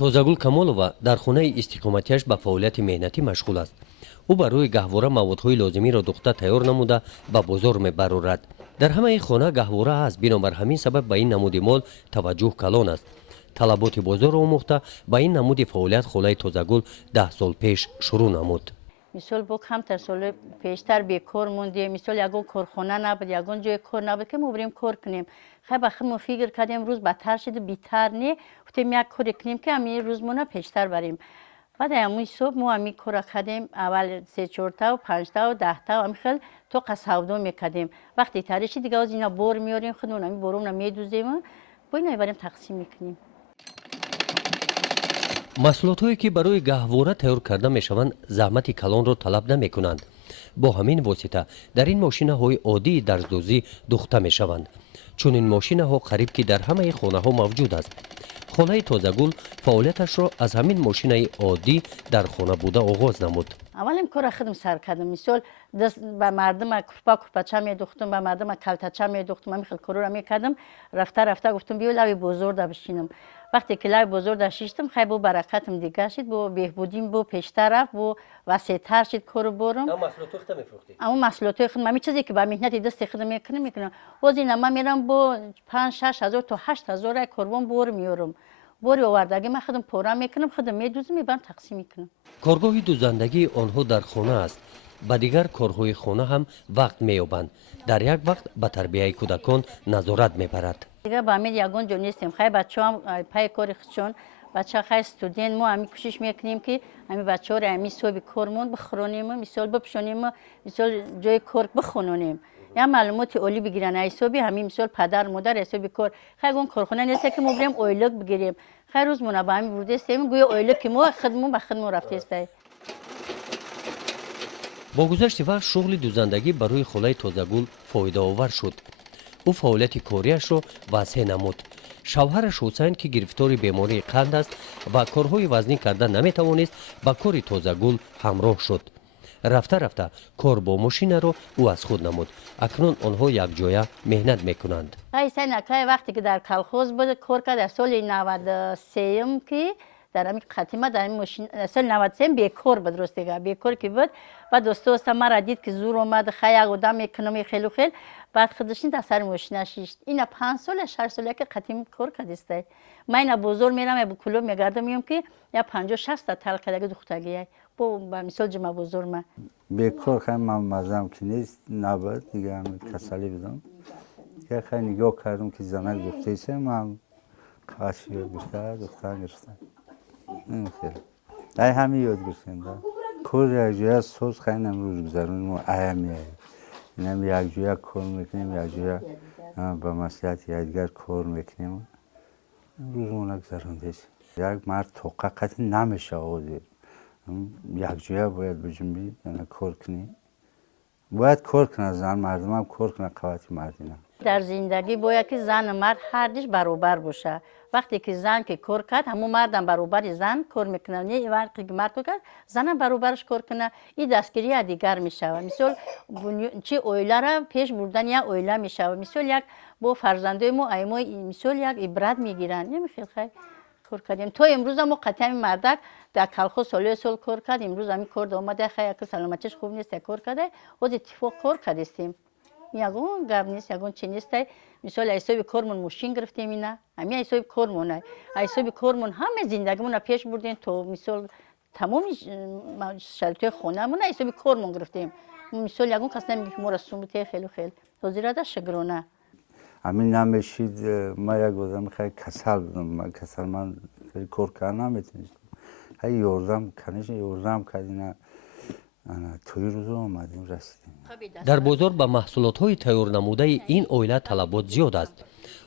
тозагул камолова дар хонаи истиқоматиаш ба фаъолияти меҳнатӣ машғул аст. ӯ ба рӯи гаҳвора маводҳои лозимиро духта тайёр намуда ба бозор мебарорад. дар ҳамаи хона гаҳвора аст, бинобар ҳамин сабаб ба ин намуди мол таваҷҷӯҳ калон аст. талаботи бозорро омӯхта ба ин намуди фаъолият хонаи тозагул 10 сол пеш шурӯъ намуд. мисол бо камтар соли пештар бекор мондем, мисол ягон корхона набуд, ягон ҷои кор набуд ки мо бурем кор кунем. хай ба худмо фикр кардем рӯз бадтар шуду битар не гуфтем як коре кунем ки ҳамин рӯзмона пештар барем. баъд ҳамин ҳисоб мо ҳамин кора кардем. аввал 3-4 тав 5 тав 10 тав ҳамин хел тоқа савдо мекардем. вақте тариши дигар оз ина бор меорем, худмон ҳамин боромна медузем, бо ина мебарем тақсим мекунем. маҳсулотҳое ки барои гаҳвора тайёр карда мешаванд заҳмати калонро талаб намекунанд. бо ҳамин восита дар ин мошинаҳои оддии дарздӯзӣ духта мешаванд. чунин мошинаҳо қариб ки дар ҳамаи хонаҳо мавҷуд аст. хонаи тозагул фаъолияташро аз ҳамин мошинаи оддӣ дар хона буда оғоз намуд. аввалем кора худам сар кардам. мисол даст ба мардума курпача медухтам, ба мардума калтача медухтам, ҳамин хел корора мекардам. рафта рафта гуфтам биё лави бозор да бишинам. вақте ки лави бозор да шиштам, хай бо баракатам дигар шид, бо беҳбудим бо пештар рафт, бо васеътар шид кору борум. аммо маҳсулотҳои худам ҳамин чизе ки ба меҳнати дасти худам мекунам. оз ина ман мерам бо 5-6 ҳазор то 8 ҳазор рай корбон бор меорам. бори овардаги ман худам пора мекунам, худам медузам, мебарам тақсим мекунам. коргоҳи дузандагии онҳо дар хона аст. ба дигар корҳои хона ҳам вақт меёбанд. дар як вақт ба тарбияи кӯдакон назорат мебарад. дигар ба ҳамин ягон ҷо нестем. хай бачаҳам пай кори худшон, бача хай студент, мо ҳамин кӯшиш мекунем ки ҳамин бачаҳоро ҳамин ҳисоби кормон бихӯронем, мисол бипӯшонем, мисол ҷои кор бихӯнонем. я маълумоти олӣ бигиранд ҳисоби ҳамин мисол падар модар ҳисоби кор. хай ягон корхона нест ки мо бурем ойлак бигирем. хай рӯзмона ба ҳамин бурдестем, гӯё ойлаки мо худмон ба худмон рафтестай. бо гузашти вақт шуғли дузандагӣ барои хонаи тозагул фоидаовар шуд. ӯ фаъолияти кориашро васеъ намуд. шавҳараш ҳусайн ки гирифтори бемории қанд аст ва корҳои вазнин карда наметавонист, ба кори тозагул ҳамроҳ шуд. рафта рафта кор бо мошинаро ӯ аз худ намуд. акнун онҳо якҷоя меҳнат мекунанд. ҳайсайн акай вақте ки дар колхоз буд кор кард, дар соли 93 ки дар ҳамин қатима дар ҳамин мошин соли 93 бекор буд, ростига бекор ки буд. баъд оста мара дид ки зур омад, хай як одам мекунам хелу хел, баъд худашин дар сари мошина шишт. ина 5 сол я 6 сол ки қатим кор кардистай. ман ина бозор мерам, я кулоб мегардам, меём ки я 50-60 та талқадаги духтагиай бо ба мисол ҷума бозор ма бекор хай ман мазам ки нест набуд дига ҳамин касалӣ будам. я хай нигоҳ кардам ки занак духтаисе ман қаши ёд гирифта духтар гирифта. ай ҳамин ёд гирифтем да. кор якҷоя соз хай намрӯз гузаронем аямиай. инам якҷоя кор мекунем, якҷоя ба маслиҳати якдигар кор мекунем. рӯзмона гузарондем. як мард тоқати намешавад. якҷоя бояд биҷунбӣ, яъне кор кунӣ. бояд кор кунад зан, мардумам кор кунад қавати мардина. дар зиндагӣ бояд ки зану мард ҳардиш баробар боша. вақте ки зан ки кор кард, ҳамон мардам баробари зан кор мекунад. не вақте ки мард кор кард, занам баробараш кор кунад. ин дастгирии якдигар мешавад. мисол чи оилара пеш бурдани як оила мешавад. мисол як бо фарзандои мо ай мо мисол як ибрат мегиранд. намехел хай кор кардем. то имрӯз мо қатъи ҳамин мардак дар колхоз солҳои сол кор кард. имрӯз ҳамин кор да омада хай як саломатиш хуб нест кор карда. оз иттифоқ кор кардистем. ягон гап нест, ягон чи нестай. мисол ҳисоби кормон мошин гирифтем, ина ҳамин ҳисоби кормон ай. ҳисоби кормон ҳамаи зиндагимона пеш бурдем то мисол тамоми шароитҳои хонамона ҳисоби кормон гирифтем. мисол ягон кас намегӯяд ки моро сумбутаи хелу хел. ҳозирада шукрона. ҳамин намешид. ман як одами хай касал будам. касал ман кор кард наметонистам. ҳай ёрдам канешин ёрдам кард. ина тои рӯзо омадем расидем. дар бозор ба маҳсулотҳои тайёрнамудаи ин оила талабот зиёд аст.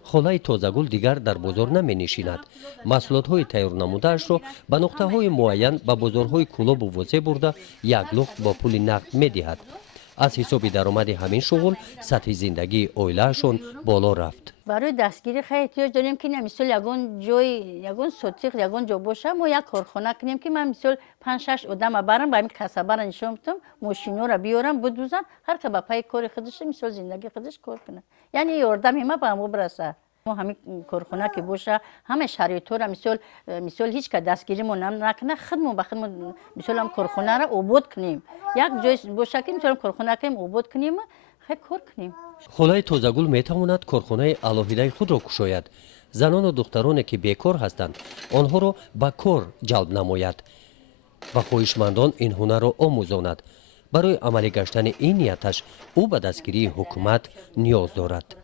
хонаи тозагул дигар дар бозор наменишинад. маҳсулотҳои тайёрнамудаашро ба нуқтаҳои муайян ба бозорҳои кӯлобу восеъ бурда як луфт бо пули нақд медиҳад. аз ҳисоби даромади ҳамин шуғул сатҳи зиндагии оилаашон боло рафт. барои дастгирӣ хай эҳтиёҷ дорем ки мисол ягон ҷои ягон сотиқ ягон ҷо боша, мо як корхона кунем ки ман мисол 5-6 одама барам, ба ҳамин касабара нишон битам, мошиноро биёрам бидузам, ҳар ка ба пайи кори худаш мисол зиндагии худаш кор кунад. яъне ёрдами ман ба ҳамо бираса. ما همین کارخونه که باشه همه شرایط‌ها مثال هیچ که دستگیریمون نکنه خودمون به خودمون مثال هم کارخونه را عبور کنیم یک جای باشه که مثلا کارخونه کنیم عبور کنیم خیلی کار کنیم. خولای تازگل میتواند کارخانه علاهیده خود را کشاید. زنان و دخترانی که بیکار هستند آنها را به کار جلب نماید و خواهشمندان این هنر را آموزاند. برای عملی گشتن این نیتش او به دستگیری حکومت نیاز دارد.